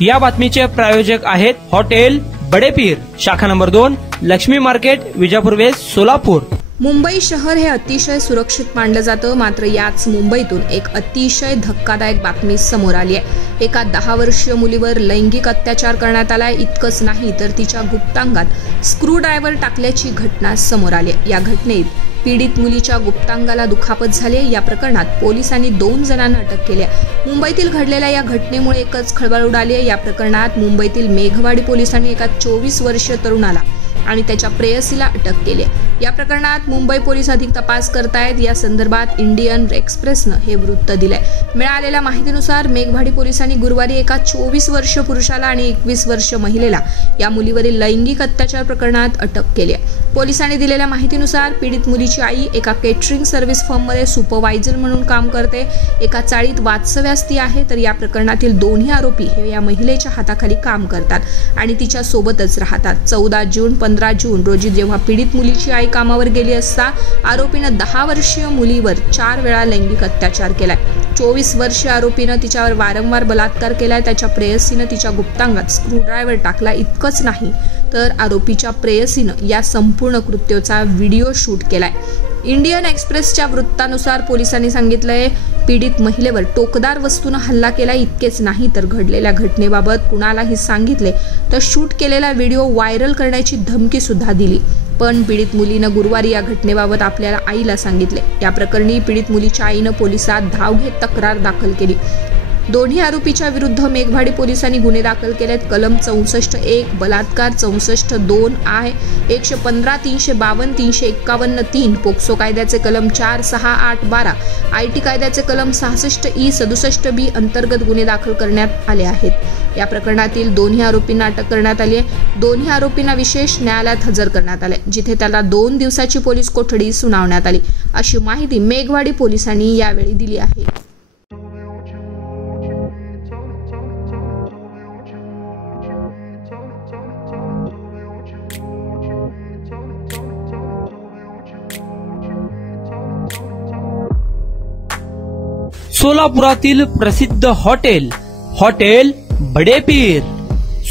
या बातमीचे प्रायोजक आहेत हॉटेल बडेपीर, शाखा number 2, Lakshmi market, Vijapur west, Solapur. Mumbai शहर हे अतिशय सुरक्षित मानलं जातं, मात्र याच मुंबईतून एक अतिशय धक्कादायक बातमी समोर आली आहे। एका 10 वर्षीय मुलीवर लैंगिक अत्याचार करण्यात आलाय। इतकंच नाही तर तिच्या गुप्तांगात स्क्रूड्रायव्हर टाकल्याची घटना समोर आली आहे। या घटनेत पीडित मुलीच्या गुप्तांगाला दुखापत झाली। या प्रकरणात पोलिसांनी 2 जणांना अटक केली आहे। मुंबईतील घडलेल्या या घटनेमुळे एकच खळबळ उडाली आहे। या प्रकरणात मुंबईतील मेघवाडी पोलिसांनी एका 24 वर्षीय तरुणाला आणि त्याच्या प्रेयसीला अटक केली आहे। या प्रकरणात मुंबई पोलीस अधिक तपास करतायत। या संदर्भात इंडियन एक्सप्रेसनं हे वृत्त दिलंय। मिळालेल्या माहितीनुसार मेघवाडी पोलिसांनी गुरुवारी एका 24 वर्षीय पुरुषाला आणि 21 वर्षीय महिलेला या मुलीवरील लैंगिक अत्याचार प्रकरणात अटक केली आहे। पोलिसांनी दिलेल्या माहितीनुसार पीडित मुलीची आई एका केटरिंग सर्व्हिस फर्ममध्ये सुपरवायझर म्हणून काम करते। एका चाळीत वास्तव्यास आहे, तर या प्रकरणातील दोन्ही आरोपी हे या महिलेच्या हाताखाली काम करतात आणि तिच्या सोबतच राहतात। 14 जून 15 जून रोजी जेव्हा पीडित मुलीची आई कामावर गेली असता आरोपीनं 10 वर्षीय मुलीवर 4 वेळा लैंगिक अत्याचार केलाय। 24 वर्षीय आरोपीनं तिच्यावर वारंवार बलात्कार केलाय। त्याच्या प्रेयसीनं तिच्या गुप्तांगात स्क्रूड्रायव्हर टाकला। इतकंच नाही तर आरोपीच्या प्रेयसीनं या संपूर्ण कृत्याचा व्हिडिओ शूट केलाय। इंडियन एक्सप्रेसच्या वृत्तानुसार पोलिसांनी सांगितलंय पीडित महिलेवर टोकदार वस्तूनं हल्ला केला। इतकेच नाही तर घडलेल्या घटनेबाबत कुणालाही सांगितले तर शूट केलेला व्हिडिओ व्हायरल करण्याची धमकी सुद्धा दिली। पण पीडित मुलीनं गुरुवारी या घटनेबाबत आपल्या आईला सांगितले। या प्रकरणी पीडित मुलीच्या आईनं पोलिसात धाव घेत तक्रार दाखल केली। दोन्ही आरोपीच्या विरुद्ध मेघवाडी पोलिसांनी गुन्हे दाखल केलेत। कलम 64(1) बलात्कार, 64(2) I, 115, 352, 351, 3 पोक्सो कायद्याचे कलम 4, 6, 8, 12, IT कायद्याचे कलम 66E, 67B अंतर्गत गुन्हे दाखल करण्यात आले आहेत। या प्रकरणातील दोन्ही आरोपींना अटक करण्यात आली आहे। दोन्ही आरोपींना विशेष न्यायालयात हजर करण्यात आले, जिथे त्याला 2 दिवसाची पोलीस कोठडी सुनावण्यात आली, अशी माहिती मेघवाडी पोलिसांनी यावेळी दिली आहे। सोलापुरातील प्रसिद्ध हॉटेल बडेपीर।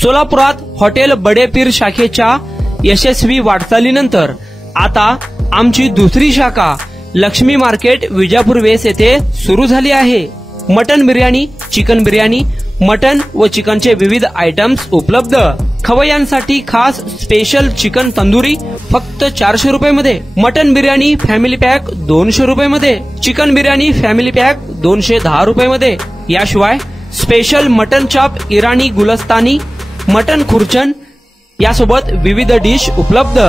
सोलापुरात हॉटेल बडेपीर शाखेच्या यशस्वी वाटचालीनंतर आता आमची दुसरी शाखा लक्ष्मी मार्केट, विजापूर वेस्ट येथे सुरू झाली आहे। Mutton biryani, chicken biryani, mutton व चिकनचे विविध आयटम्स उपलब्ध। खवय्यांसाठी खास स्पेशल चिकन तंदुरी फक्त 400 रुपये मध्ये, मटन बिर्याणी फॅमिली पॅक 200 रुपये मध्ये, चिकन बिर्याणी फॅमिली पॅक 210 रुपये मध्ये। याशिवाय स्पेशल मटन चाप, इराणी गुलस्तानी, मटन खुर्चन यासोबत विविध डिश उपलब्ध।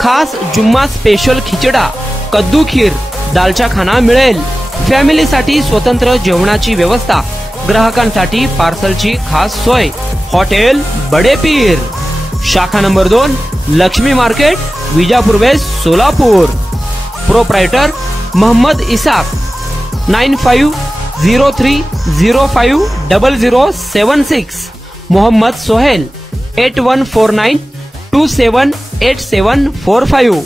खास जुम्मा स्पेशल खिचडा, कद्दू खीर, दालचा खाना मिळेल। फॅमिलीसाठी स्वतंत्र जेवणाची व्यवस्था, ग्राहकांसाठी पार्सलची खास सोय। हॉटेल बडेपीर, शाखा number 2, Lakshmi market, Vijapur west, Solapur. Proprietor Mohammed Isaq, 9503050076। Mohammed Sohel, 8149278745।